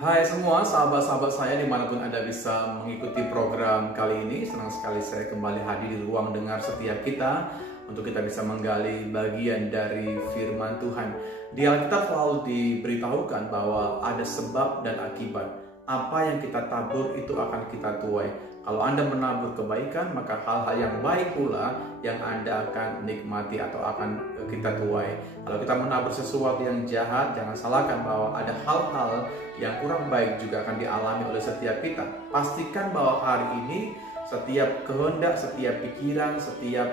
Hai semua sahabat-sahabat saya dimanapun Anda bisa mengikuti program kali ini. Senang sekali saya kembali hadir di ruang dengar setiap kita untuk kita bisa menggali bagian dari firman Tuhan. Di Alkitab selalu diberitahukan bahwa ada sebab dan akibat. Apa yang kita tabur itu akan kita tuai. Kalau Anda menabur kebaikan, maka hal-hal yang baik pula yang Anda akan nikmati atau akan kita tuai. Kalau kita menabur sesuatu yang jahat, jangan salahkan bahwa ada hal-hal yang kurang baik juga akan dialami oleh setiap kita. Pastikan bahwa hari ini setiap kehendak, setiap pikiran, setiap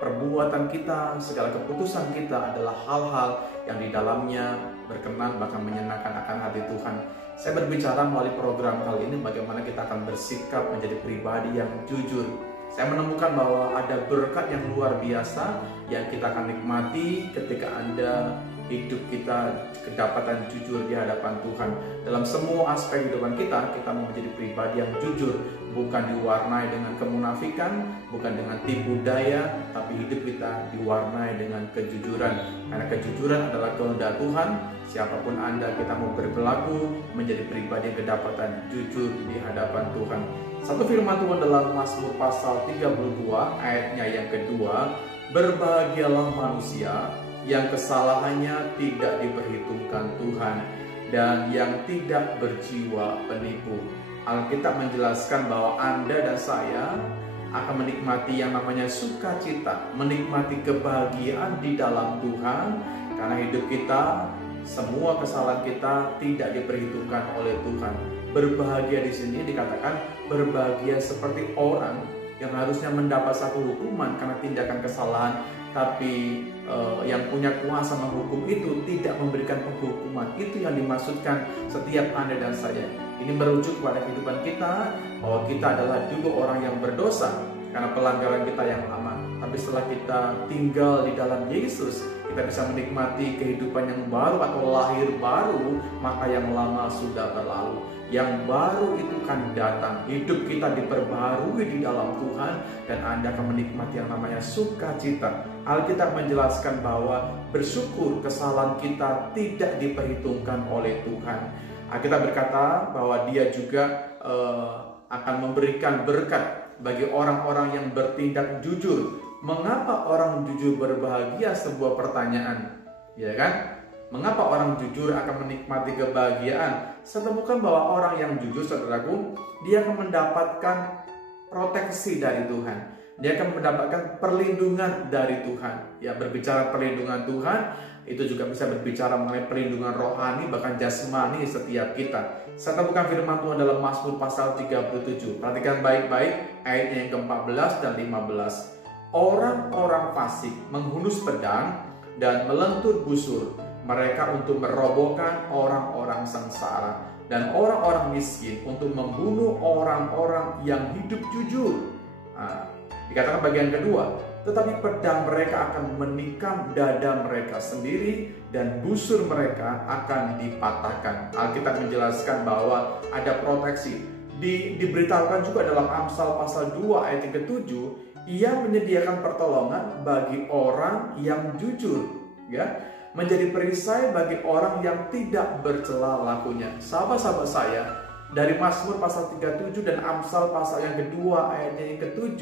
perbuatan kita, segala keputusan kita adalah hal-hal yang di dalamnya berkenan bahkan menyenangkan akan hati Tuhan. Saya berbicara melalui program kali ini bagaimana kita akan bersikap menjadi pribadi yang jujur. Saya menemukan bahwa ada berkat yang luar biasa yang kita akan nikmati ketika Anda hidup kita kedapatan jujur di hadapan Tuhan. Dalam semua aspek kehidupan kita mau menjadi pribadi yang jujur, bukan diwarnai dengan kemunafikan, bukan dengan tipu daya, tapi hidup kita diwarnai dengan kejujuran. Karena kejujuran adalah kehendak Tuhan. Siapapun Anda, kita mau berperilaku menjadi pribadi yang kedapatan jujur di hadapan Tuhan. Satu firman Tuhan dalam Mazmur pasal 32 ayatnya yang kedua, berbahagialah manusia yang kesalahannya tidak diperhitungkan Tuhan dan yang tidak berjiwa penipu. Alkitab menjelaskan bahwa Anda dan saya akan menikmati yang namanya sukacita, menikmati kebahagiaan di dalam Tuhan karena hidup kita, semua kesalahan kita tidak diperhitungkan oleh Tuhan. Berbahagia di sini dikatakan berbahagia seperti orang yang harusnya mendapat satu hukuman karena tindakan kesalahan, tapi yang punya kuasa menghukum itu tidak memberikan penghukuman. Itu yang dimaksudkan setiap Anda dan saya. Ini merujuk kepada kehidupan kita bahwa kita adalah dulu orang yang berdosa karena pelanggaran kita yang lama. Tapi setelah kita tinggal di dalam Yesus, kita bisa menikmati kehidupan yang baru atau lahir baru, maka yang lama sudah berlalu. Yang baru itu kan datang. Hidup kita diperbaharui di dalam Tuhan dan Anda akan menikmati yang namanya sukacita. Alkitab menjelaskan bahwa bersyukur kesalahan kita tidak diperhitungkan oleh Tuhan. Alkitab berkata bahwa Dia juga akan memberikan berkat bagi orang-orang yang bertindak jujur. Mengapa orang jujur berbahagia? Sebuah pertanyaan, ya kan? Mengapa orang jujur akan menikmati kebahagiaan? Saya temukan bahwa orang yang jujur, saudaraku, dia akan mendapatkan proteksi dari Tuhan. Dia akan mendapatkan perlindungan dari Tuhan. Ya, berbicara perlindungan Tuhan, itu juga bisa berbicara mengenai perlindungan rohani, bahkan jasmani setiap kita. Saya temukan firman Tuhan dalam Mazmur pasal 37. Perhatikan baik-baik ayatnya yang ke-14 dan 15. Orang-orang fasik menghunus pedang dan melentur busur mereka untuk merobohkan orang-orang sengsara, dan orang-orang miskin untuk membunuh orang-orang yang hidup jujur. Dikatakan bagian kedua, tetapi pedang mereka akan menikam dada mereka sendiri dan busur mereka akan dipatahkan. Alkitab menjelaskan bahwa ada proteksi. Diberitahukan juga dalam Amsal pasal 2 ayat yang ke-7, Ia menyediakan pertolongan bagi orang yang jujur, ya, menjadi perisai bagi orang yang tidak bercela lakunya. Sahabat-sahabat saya, dari Mazmur pasal 37 dan Amsal pasal yang kedua ayatnya yang ke-7,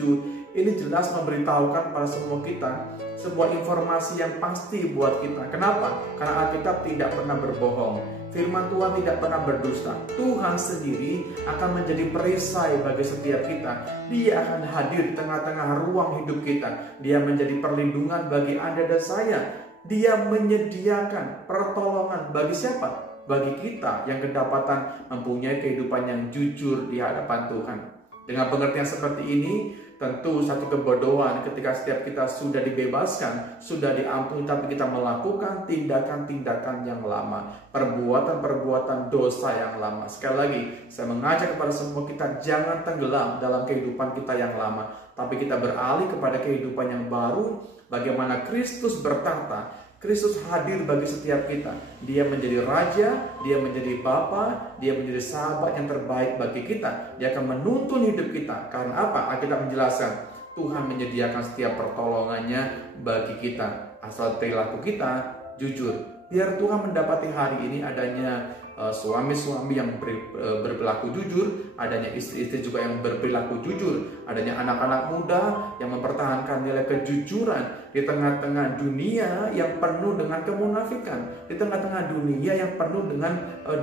ini jelas memberitahukan pada semua kita sebuah informasi yang pasti buat kita. Kenapa? Karena Alkitab tidak pernah berbohong. Firman Tuhan tidak pernah berdusta. Tuhan sendiri akan menjadi perisai bagi setiap kita. Dia akan hadir di tengah-tengah ruang hidup kita. Dia menjadi perlindungan bagi Anda dan saya. Dia menyediakan pertolongan bagi siapa? Bagi kita yang kedapatan mempunyai kehidupan yang jujur di hadapan Tuhan. Dengan pengertian seperti ini, tentu satu kebodohan ketika setiap kita sudah dibebaskan, sudah diampuni, tapi kita melakukan tindakan-tindakan yang lama, perbuatan-perbuatan dosa yang lama. Sekali lagi, saya mengajak kepada semua kita jangan tenggelam dalam kehidupan kita yang lama, tapi kita beralih kepada kehidupan yang baru, bagaimana Kristus bertahta. Kristus hadir bagi setiap kita. Dia menjadi raja, dia menjadi bapa, dia menjadi sahabat yang terbaik bagi kita. Dia akan menuntun hidup kita. Karena apa? Alkitab menjelaskan, Tuhan menyediakan setiap pertolongannya bagi kita. Asal perilaku kita jujur. Biar Tuhan mendapati hari ini adanya suami-suami yang berperilaku jujur, adanya istri-istri juga yang berperilaku jujur, adanya anak-anak muda yang mempertahankan nilai kejujuran di tengah-tengah dunia yang penuh dengan kemunafikan, di tengah-tengah dunia yang penuh dengan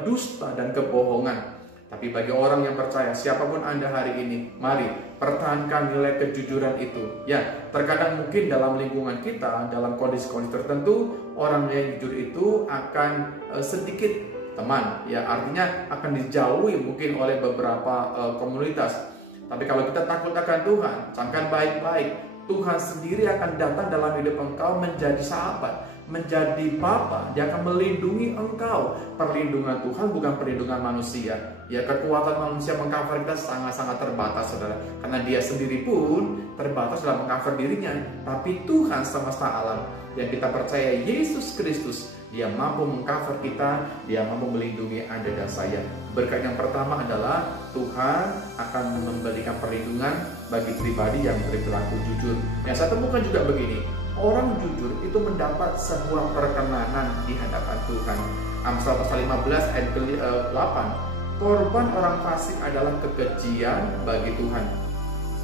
dusta dan kebohongan. Tapi bagi orang yang percaya, siapapun Anda hari ini, mari pertahankan nilai kejujuran itu. Ya, terkadang mungkin dalam lingkungan kita, dalam kondisi-kondisi tertentu, orang yang jujur itu akan sedikit teman. Ya, artinya akan dijauhi mungkin oleh beberapa komunitas. Tapi kalau kita takut akan Tuhan, camkan baik-baik, Tuhan sendiri akan datang dalam hidup engkau menjadi sahabat, menjadi Bapa. Dia akan melindungi engkau. Perlindungan Tuhan bukan perlindungan manusia. Ya, kekuatan manusia mengcover kita sangat-sangat terbatas, saudara. Karena dia sendiri pun terbatas dalam mengcover dirinya. Tapi Tuhan semesta alam yang kita percaya, Yesus Kristus, Dia mampu mengcover kita, Dia mampu melindungi Anda dan saya. Berkat yang pertama adalah Tuhan akan memberikan perlindungan bagi pribadi yang berperilaku jujur. Yang saya temukan juga begini, orang jujur itu mendapat sebuah perkenanan di hadapan Tuhan. Amsal pasal 15 ayat 8. Korban orang fasik adalah kekejian bagi Tuhan.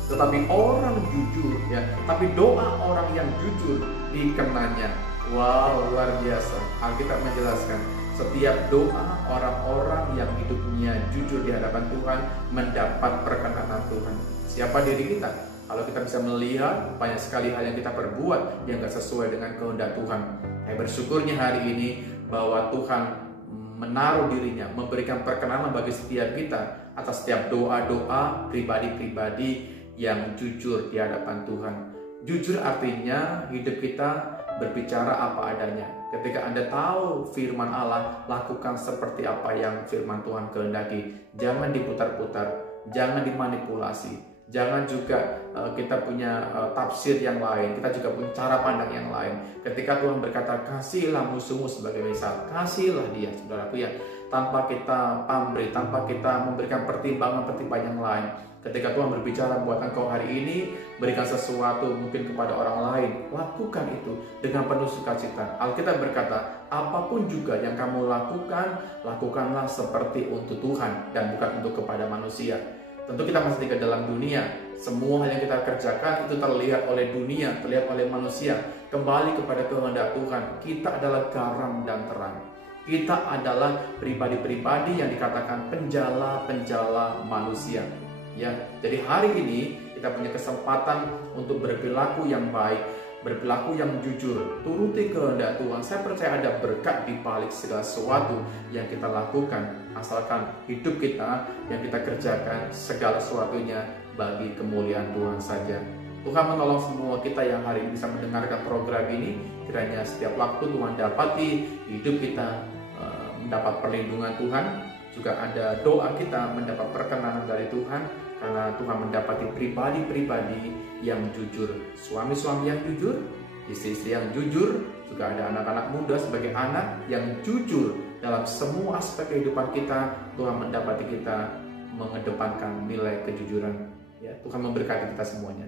Tetapi orang jujur, ya, tapi doa orang yang jujur dikenanya. Wow, luar biasa. Alkitab menjelaskan, setiap doa orang-orang yang hidupnya jujur di hadapan Tuhan mendapat perkenanan Tuhan. Siapa diri kita? Kalau kita bisa melihat banyak sekali hal yang kita perbuat yang gak sesuai dengan kehendak Tuhan. Saya bersyukurnya hari ini bahwa Tuhan menaruh dirinya, memberikan perkenanan bagi setiap kita atas setiap doa-doa pribadi-pribadi yang jujur di hadapan Tuhan. Jujur artinya hidup kita berbicara apa adanya. Ketika Anda tahu firman Allah, lakukan seperti apa yang firman Tuhan kehendaki. Jangan diputar-putar, jangan dimanipulasi. Jangan juga kita punya tafsir yang lain, kita juga punya cara pandang yang lain. Ketika Tuhan berkata, kasihilah musuhmu sebagai misal, kasihilah dia, saudaraku ya, tanpa kita pamrih, tanpa kita memberikan pertimbangan-pertimbangan yang lain. Ketika Tuhan berbicara buat engkau hari ini, berikan sesuatu mungkin kepada orang lain, lakukan itu dengan penuh sukacita. Alkitab berkata, apapun juga yang kamu lakukan, lakukanlah seperti untuk Tuhan dan bukan untuk kepada manusia. Tentu kita masih tinggal dalam dunia. Semua hal yang kita kerjakan itu terlihat oleh dunia, terlihat oleh manusia. Kembali kepada kehendak Tuhan. Kita adalah garam dan terang. Kita adalah pribadi-pribadi yang dikatakan penjala-penjala manusia. Ya, jadi hari ini kita punya kesempatan untuk berperilaku yang baik, berperilaku yang jujur, turuti kehendak Tuhan. Saya percaya ada berkat di balik segala sesuatu yang kita lakukan, asalkan hidup kita yang kita kerjakan segala sesuatunya bagi kemuliaan Tuhan saja. Tuhan menolong semua kita yang hari ini bisa mendengarkan program ini. Kiranya setiap waktu Tuhan dapati hidup kita mendapat perlindungan Tuhan. Juga ada doa kita mendapat perkenanan dari Tuhan, karena Tuhan mendapati pribadi-pribadi yang jujur, suami-suami yang jujur, istri-istri yang jujur, juga ada anak-anak muda sebagai anak yang jujur dalam semua aspek kehidupan kita. Tuhan mendapati kita mengedepankan nilai kejujuran. Ya, Tuhan memberkati kita semuanya.